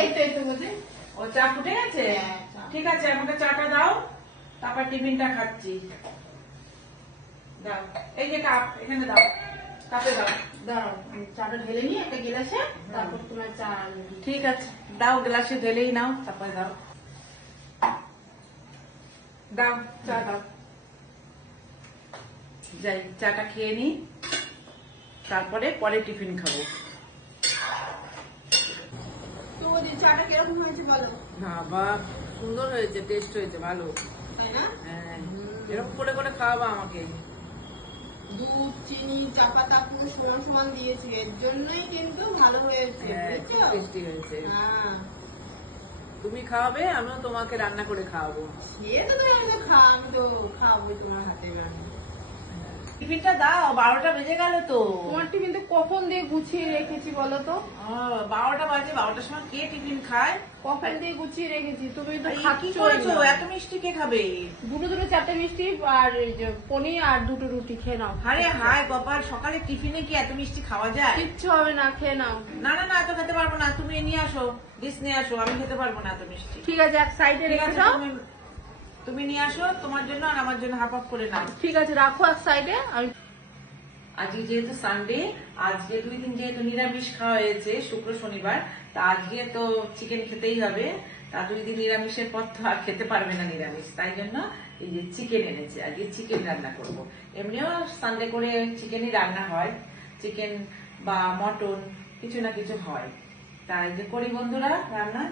এই তো এই তো ও চা ফুটে গেছে? হ্যাঁ, ঠিক আছে আমাকে চাটা দাও। তারপর টিফিনটা খাচ্ছি। দাও। এই যে কাপ এখানে দাও। কাপে দাও। আমি চাটা ঢেলে নিয়ে একটা গিলাসে তারপর তোমার চা ঠিক আছে দাও গ্লাসে ঢেলেই নাও তারপরে দাও। দাও চা দাও। যাই চাটা খেয়ে নি। তারপরে পরে টিফিন খাব তো বৌদি চাটা কীরকম হয়েছে বলো? সুন্দর হয়েছে টেস্ট হয়েছে ভালো। তাই না? হ্যাঁ এরকম করে করে খাওয়াবা আমাকে। দুধ চিনি চা পাতা পুরো সমান সমান দিয়েছে এর জন্যই কিন্তু ভালো হয়েছে হ্যাঁ টেস্টি হয়েছে। হ্যাঁ। তুমি খাওয়াবে আমিও তোমাকে রান্না করে খাওয়াবো। সে তো তুমি আমাকে খাও তো খাওয়াবো তোমার হাতে রান্না। টিফিনটা দাও বারোটা বেজে গেল তো। তোমার টিফিন তো কখন দিয়ে গুছিয়ে রেখেছি বলো তো? বারোটা বাজে বারোটার সময় কে টিফিন খায়? কখন দিয়ে গুছিয়ে রেখেছি? তুমি তো কি করেছ? এত মিষ্টি কে খাবে? দুটো দুটো চারটে মিষ্টি আর পনির আর দুটো রুটি খেয়ে নাও। আরে হায় বাবা সকালে টিফিনে কি এত মিষ্টি খাওয়া যায়? কিচ্ছু হবে না খেয়ে নাও। না না না এত খেতে পারব না। তুমি নিয়ে আসো ডিস নিয়ে আসো আমি খেতে পারব না এত মিষ্টি। ঠিক আছে এক সাইডে রেখে দাও। তুমি নিয়ে আসো তোমার জন্য আর আমার জন্য হাফ হাফ করে নাও। ঠিক আছে রাখো এক সাইডে আমি আজকে যেহেতু সানডে আজকে দুই দিন যেহেতু নিরামিষ খাওয়া হয়েছে শুক্র শনিবার তা আজকে তো চিকেন খেতেই হবে। তা দুই দিন নিরামিষের পর তো আর খেতে পারবে না নিরামিষ। তাই জন্য এই যে চিকেন এনেছে আজকে চিকেন রান্না করব। এমনিও সানডে করে চিকেনই রান্না হয়। চিকেন বা মটন কিছু না কিছু হয়। তাই যে করি বন্ধুরা রান্না।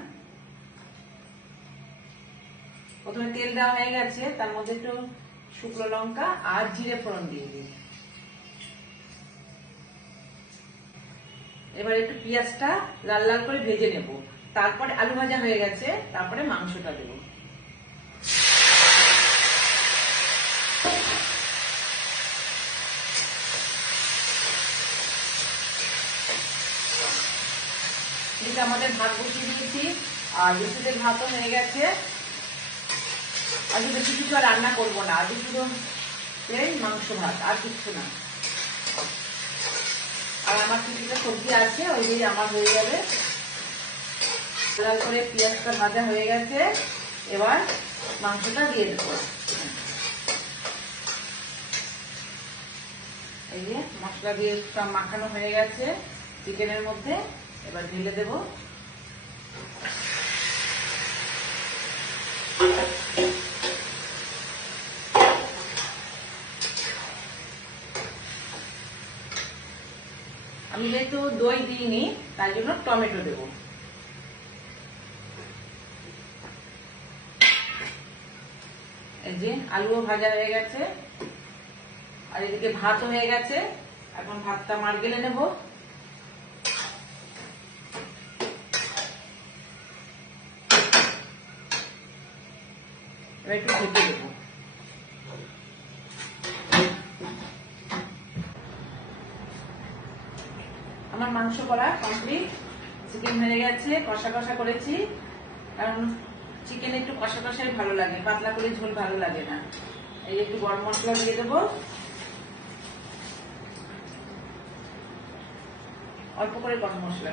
প্রথমে তেল দেওয়া হয়ে গেছে, তার মধ্যে একটু শুকনো লঙ্কা আর জিরে ফোড়ন দিয়ে দিই। এবার একটু পেঁয়াজটা লাল লাল করে ভেজে নেব। তারপরে আলু ভাজা হয়ে গেছে, তারপরে মাংসটা দেবো। আমাদের ভাত বসিয়ে দিয়েছি, আর লুচিতে ভাতও হয়ে গেছে। আজকে বেশি কিছু আর রান্না করব না আজকে শুধু এই মাংস ভাত, আর কিচ্ছু না। আর আমার কিছুটা সবজি আছে, ওই দিয়ে আমার হয়ে যাবে। করে পেঁয়াজটা ভাজা হয়ে গেছে, এবার মাংসটা দিয়ে দেবো। এই যে মশলা দিয়ে মাখানো হয়ে গেছে চিকেনের মধ্যে। এবার ঢেলে দেবো। আমি যেহেতু দই দিইনি, তাই জন্য টমেটো দেবো। এই যে আলুও ভাজা হয়ে গেছে, আর এদিকে ভাতও হয়ে গেছে। এখন ভাতটা মার গেলে নেব। এবার একটু ঢেকে দেবো। আমার মাংস করা কমপ্লিট চিকেন হয়ে গেছে, কষা কষা করেছি। কারণ চিকেন একটু কষা কষাই ভালো লাগে, পাতলা করে ঝোল ভালো লাগে না। এই একটু গরম মশলা দিয়ে দেবো। অল্প করে গরম মশলা।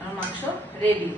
আমার মাংস রেডি